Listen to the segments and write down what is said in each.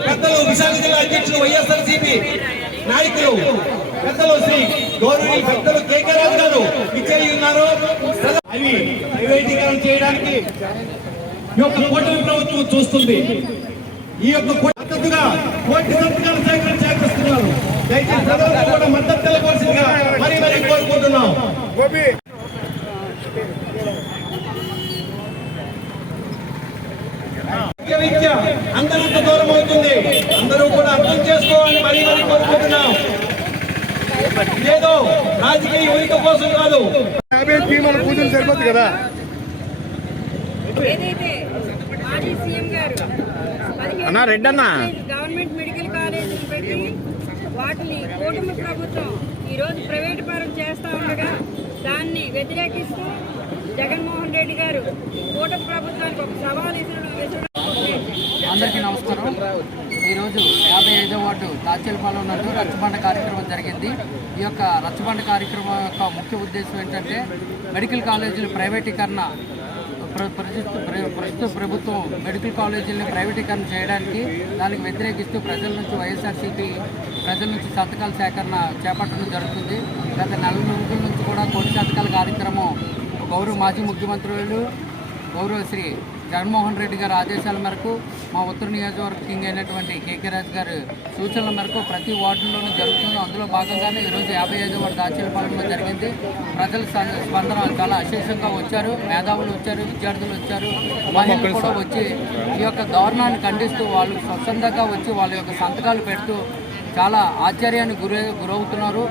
పెద్దలు విశాఖ జిల్లా అధ్యక్షులు వైఎస్ఆర్సీపీ నాయకులు పెద్దలు శ్రీ గౌరవ పెద్దలు కేకే రాజు గారు ఇచ్చేయి ఉన్నారు. అవి ప్రైవేటీకరణ చేయడానికి ఈ యొక్క కూటమి ప్రభుత్వం చూస్తుంది. ఈ యొక్క మద్దతుగా కోటి సంతకాలు సేకరణ చేకరిస్తున్నారు దయచేసి ప్రజలకు కూడా మద్దతు తెలపవలసిందిగా మరీ మరీ కోరుకుంటున్నాం. విద్య అందరికి దూరం అవుతుంది అందరూ కూడా అర్థం చేసుకోవాలని మరీ మరీ కోరుకుంటున్నాం. ఏదో రాజకీయ ఉనికి కోసం కాదు. యాభై పూజలు సరిపోతుంది కదా? ఏదైతే మాజీ సీఎం గారు పదిహేను అన్నా, రెడ్డి అన్నా. గవర్నమెంట్ మెడికల్ కాలేజీలు పెట్టి వాటిని కూటమి ప్రభుత్వం ఈ రోజు ప్రైవేట్ పరం చేస్తా ఉండగా దాన్ని వ్యతిరేకిస్తూ జగన్మోహన్ రెడ్డి గారు కూటమి ప్రభుత్వానికి ఒక సవాల్ విసరడం అందరికీ నమస్కారం. ఈరోజు యాభై ఐదో వార్డు దాచేలపాలెం నందు రచ్చబండ కార్యక్రమం జరిగింది. ఈ యొక్క రచ్చబండ కార్యక్రమం యొక్క ముఖ్య ఉద్దేశం ఏంటంటే మెడికల్ కాలేజీల ప్రైవేటీకరణ ప్ర- ప్రస్తుత ప్ర- ప్రస్తుత ప్రభుత్వం మెడికల్ కాలేజీలను ప్రైవేటీకరణ చేయడానికి దానికి వ్యతిరేకిస్తూ ప్రజల నుంచి వైఎస్ఆర్సీపీ ప్రజల నుంచి సంతకాల సేకరణ చేపట్టడం జరుగుతుంది. గత నెల నుంచి కూడా కోటి సంతకాల కార్యక్రమం గౌరవ మాజీ ముఖ్యమంత్రులు గౌరవ శ్రీ జగన్మోహన్ రెడ్డి గారి ఆదేశాల మేరకు మా ఉత్తర నియోజకవర్గ కింగ్ అయినటువంటి కేకే రాజు గారి సూచనల మేరకు ప్రతి వార్డుల్లోనూ జరుగుతుంది అందులో భాగంగానే ఈరోజు యాభై ఐదో వార్డు దాచేలపాలెంలో జరిగింది. ప్రజల స్పందన చాలా అశేషంగా వచ్చారు. మేధావులు వచ్చారు విద్యార్థులు వచ్చారు. మహిళలు కూడా వచ్చి ఈ యొక్క దారుణాన్ని ఖండిస్తూ వాళ్ళు స్వచ్ఛందంగా వచ్చి వాళ్ళ యొక్క సంతకాలు పెడుతూ చాలా ఆశ్చర్యానికి గురి గురవుతున్నారు.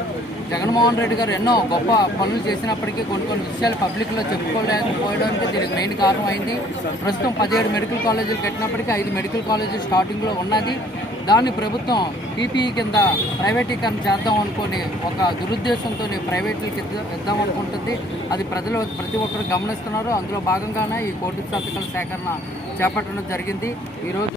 జగన్మోహన్ రెడ్డి గారు ఎన్నో గొప్ప పనులు చేసినప్పటికీ కొన్ని కొన్ని విషయాలు పబ్లిక్లో చెప్పుకోలేకపోవడానికి దీనికి మెయిన్ కారణం అయింది. ప్రస్తుతం పదిహేడు మెడికల్ కాలేజీలు కట్టినప్పటికీ ఐదు మెడికల్ కాలేజీలు స్టార్టింగ్లో ఉన్నది. దాన్ని ప్రభుత్వం పీపీఈ కింద ప్రైవేటీకరణ చేద్దాం అనుకుని ఒక దురుద్దేశంతో ప్రైవేట్లకి ఇద్దాం అనుకుంటుంది. అది ప్రజలు ప్రతి ఒక్కరు గమనిస్తున్నారు. అందులో భాగంగానే ఈ కోటి సంతకాల సేకరణ చేపట్టడం జరిగింది. ఈరోజు